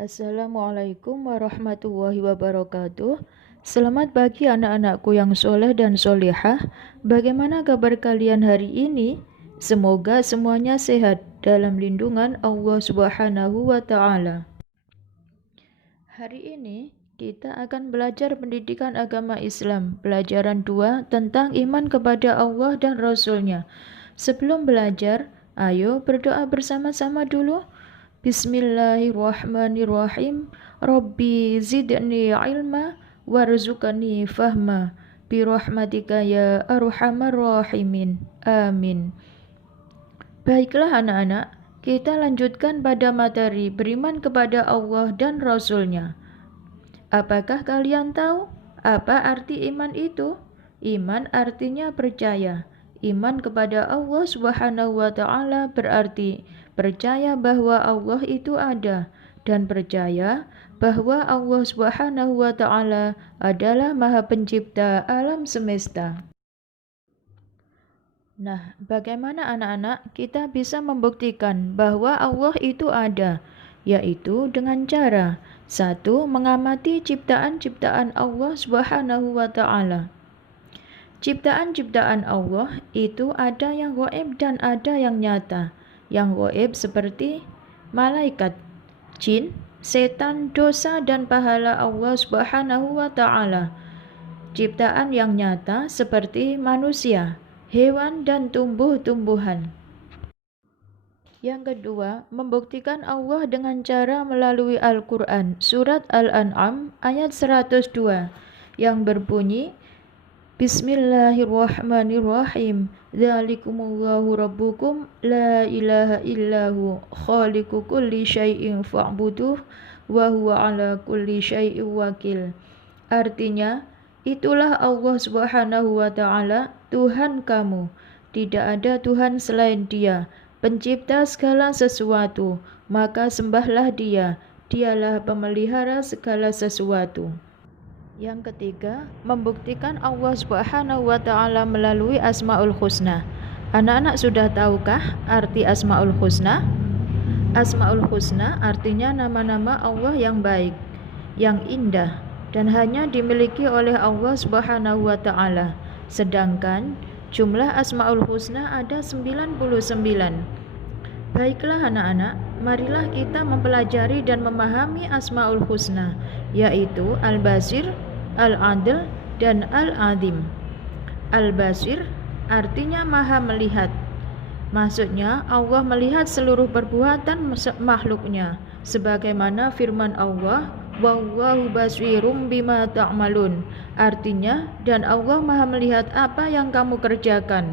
Assalamualaikum warahmatullahi wabarakatuh. Selamat pagi anak-anakku yang soleh dan solehah. Bagaimana kabar kalian hari ini? Semoga semuanya sehat dalam lindungan Allah Subhanahu wa Ta'ala. Hari ini kita akan belajar pendidikan agama Islam, pelajaran 2 tentang iman kepada Allah dan Rasul-Nya. Sebelum belajar, ayo berdoa bersama-sama dulu. Bismillahirrahmanirrahim. Rabbi zidni ilma warzuqni fahma birahmatika ya arhamar rahimin. Amin. Baiklah anak-anak, kita lanjutkan pada materi beriman kepada Allah dan Rasul-Nya. Apakah kalian tahu apa arti iman itu? Iman artinya percaya. Iman kepada Allah Subhanahu wa Ta'ala berarti percaya bahwa Allah itu ada dan percaya bahwa Allah Subhanahu wa Ta'ala adalah Maha Pencipta alam semesta. Nah, bagaimana anak-anak kita bisa membuktikan bahwa Allah itu ada? Yaitu dengan cara 1. Mengamati ciptaan-ciptaan Allah Subhanahu wa Ta'ala. Ciptaan-ciptaan Allah itu ada yang gaib dan ada yang nyata. Yang gaib seperti malaikat, jin, setan, dosa dan pahala Allah Subhanahu wa Ta'ala. Ciptaan yang nyata seperti manusia, hewan dan tumbuh-tumbuhan. Yang kedua, membuktikan Allah dengan cara melalui Al-Quran, surat Al-An'am ayat 102 yang berbunyi, Bismillahirrahmanirrahim. Dzalikumullahu rabbukum la ilaha illahu khaliqu kulli syai'in fa'buduh wa huwa ala kulli syai'in wakil. Artinya, itulah Allah Subhanahu wa Ta'ala, Tuhan kamu. Tidak ada Tuhan selain Dia, pencipta segala sesuatu, maka sembahlah Dia. Dialah pemelihara segala sesuatu. Yang ketiga, membuktikan Allah Subhanahu wa Ta'ala melalui Asmaul Husna. Anak-anak sudah tahukah arti Asmaul Husna? Asmaul Husna artinya nama-nama Allah yang baik, yang indah, dan hanya dimiliki oleh Allah Subhanahu wa Ta'ala. Sedangkan jumlah Asmaul Husna ada 99. Baiklah anak-anak, marilah kita mempelajari dan memahami Asmaul Husna, yaitu Al-Basir, Al-Adil, dan Al-Azim. Al-Basir artinya maha melihat. Maksudnya Allah melihat seluruh perbuatan makhluknya, sebagaimana firman Allah, Wallahu basirum bima ta'malun. Artinya, dan Allah maha melihat apa yang kamu kerjakan.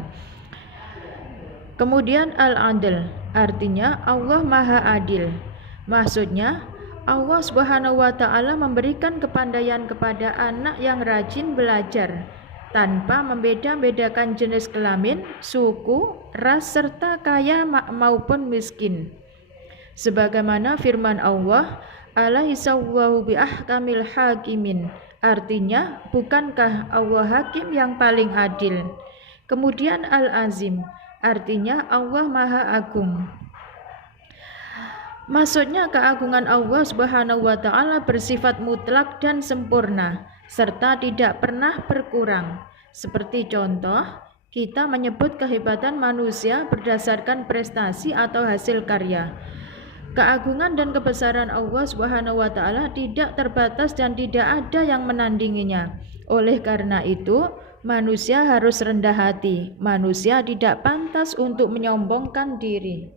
Kemudian Al-Adil, artinya Allah maha adil. Maksudnya, Allah Subhanahu wa Ta'ala memberikan kepandaian kepada anak yang rajin belajar tanpa membeda-bedakan jenis kelamin, suku, ras, serta kaya maupun miskin. Sebagaimana firman Allah, Alahisawwahu biahkamil hakimin. Artinya, bukankah Allah hakim yang paling adil? Kemudian Al-Azim, artinya Allah maha agung. Maksudnya keagungan Allah Subhanahu wa Ta'ala bersifat mutlak dan sempurna, serta tidak pernah berkurang. Seperti contoh, kita menyebut kehebatan manusia berdasarkan prestasi atau hasil karya. Keagungan dan kebesaran Allah Subhanahu wa Ta'ala tidak terbatas dan tidak ada yang menandinginya. Oleh karena itu, manusia harus rendah hati. Manusia tidak pantas untuk menyombongkan diri.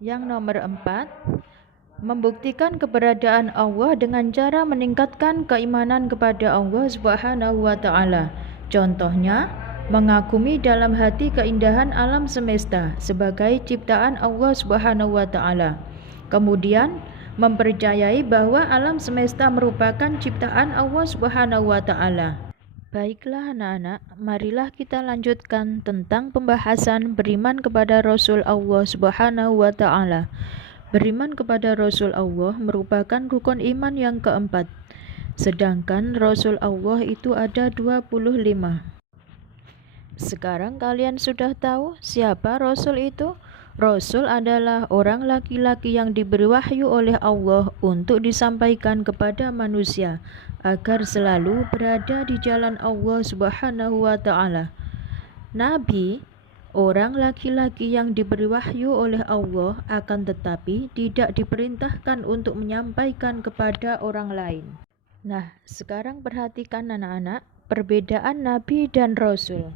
Yang nomor 4, membuktikan keberadaan Allah dengan cara meningkatkan keimanan kepada Allah Subhanahu wa Ta'ala. Contohnya, mengagumi dalam hati keindahan alam semesta sebagai ciptaan Allah Subhanahu wa Ta'ala. Kemudian, mempercayai bahwa alam semesta merupakan ciptaan Allah Subhanahu wa Ta'ala. Baiklah anak-anak, marilah kita lanjutkan tentang pembahasan beriman kepada Rasul Allah Subhanahu wa Ta'ala. Beriman kepada Rasul Allah merupakan rukun iman yang keempat. Sedangkan Rasul Allah itu ada 25. Sekarang kalian sudah tahu siapa Rasul itu? Rasul adalah orang laki-laki yang diberi wahyu oleh Allah untuk disampaikan kepada manusia agar selalu berada di jalan Allah Subhanahu wa taala. Nabi, orang laki-laki yang diberi wahyu oleh Allah, akan tetapi tidak diperintahkan untuk menyampaikan kepada orang lain. Nah, sekarang perhatikan anak-anak, perbedaan Nabi dan Rasul.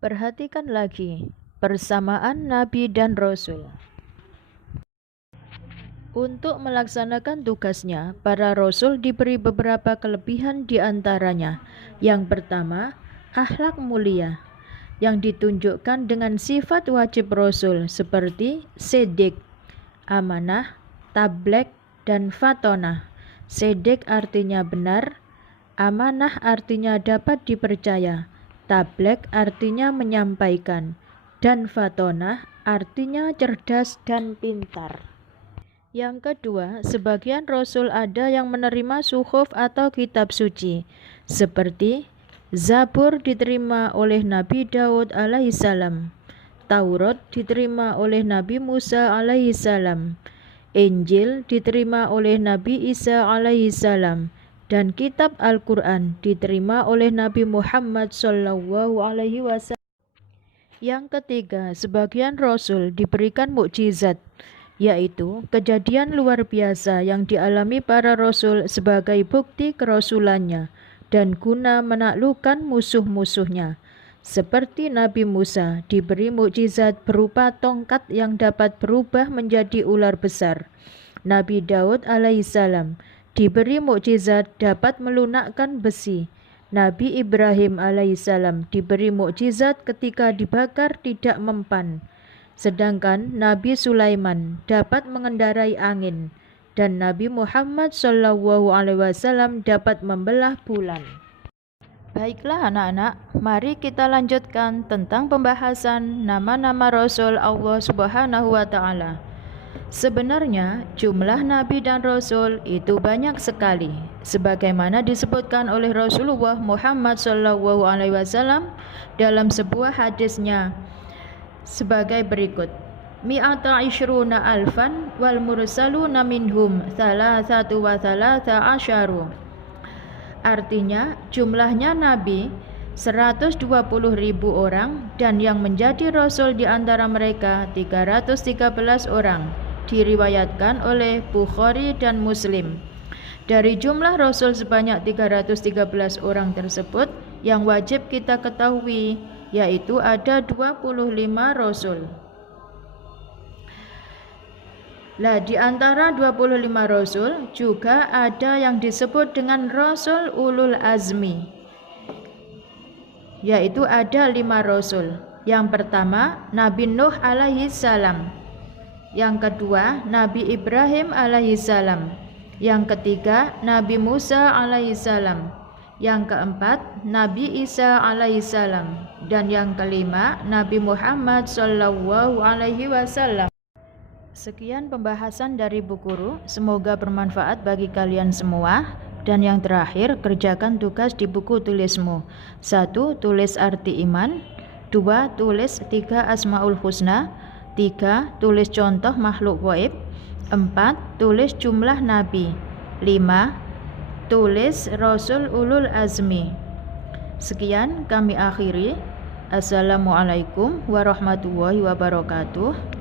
Perhatikan lagi, persamaan Nabi dan Rasul. Untuk melaksanakan tugasnya, para Rasul diberi beberapa kelebihan di antaranya. Yang pertama, akhlak mulia, yang ditunjukkan dengan sifat wajib Rasul seperti sedik, amanah, tablek, dan fatonah. Sedik artinya benar, amanah artinya dapat dipercaya, tablek artinya menyampaikan, dan fatonah artinya cerdas dan pintar. Yang kedua, sebagian Rasul ada yang menerima suhuf atau kitab suci, seperti Zabur diterima oleh Nabi Daud alaihissalam, Taurat diterima oleh Nabi Musa alaihissalam, Injil diterima oleh Nabi Isa alaihissalam, dan kitab Al-Quran diterima oleh Nabi Muhammad SAW. Yang ketiga, sebagian Rasul diberikan mukjizat, yaitu kejadian luar biasa yang dialami para Rasul sebagai bukti kerasulannya dan guna menaklukkan musuh-musuhnya. Seperti Nabi Musa diberi mukjizat berupa tongkat yang dapat berubah menjadi ular besar. Nabi Daud alaihissalam diberi mukjizat dapat melunakkan besi. Nabi Ibrahim alaihissalam diberi mukjizat ketika dibakar tidak mempan. Sedangkan Nabi Sulaiman dapat mengendarai angin, dan Nabi Muhammad SAW dapat membelah bulan. Baiklah anak-anak, mari kita lanjutkan tentang pembahasan nama-nama Rasul Allah Subhanahu wa taala. Sebenarnya jumlah Nabi dan Rasul itu banyak sekali, sebagaimana disebutkan oleh Rasulullah Muhammad SAW dalam sebuah hadisnya sebagai berikut. Mi'ata ishruna alfan wal mursaluna minhum thalathatu wa thalatha asyaru. Artinya jumlahnya Nabi 120.000 orang dan yang menjadi Rasul di antara mereka 313 orang. Diriwayatkan oleh Bukhari dan Muslim. Dari jumlah Rasul sebanyak 313 orang tersebut, yang wajib kita ketahui yaitu ada 25 Rasul. Lah di antara 25 Rasul juga ada yang disebut dengan Rasul Ulul Azmi, yaitu ada 5 Rasul. Yang pertama Nabi Nuh alaihi salam, yang kedua Nabi Ibrahim alaihi salam, yang ketiga Nabi Musa alaihi salam, yang keempat Nabi Isa alaihi salam, dan yang kelima Nabi Muhammad sallallahu alaihi wasallam. Sekian pembahasan dari Bu Guru, semoga bermanfaat bagi kalian semua. Dan yang terakhir, kerjakan tugas di buku tulismu. 1. Tulis arti iman. 2. Tulis 3 Asmaul Husna. 3. Tulis contoh makhluk gaib. 4. Tulis jumlah nabi. 5. Tulis Rasul Ulul Azmi. Sekian kami akhiri. Assalamualaikum warahmatullahi wabarakatuh.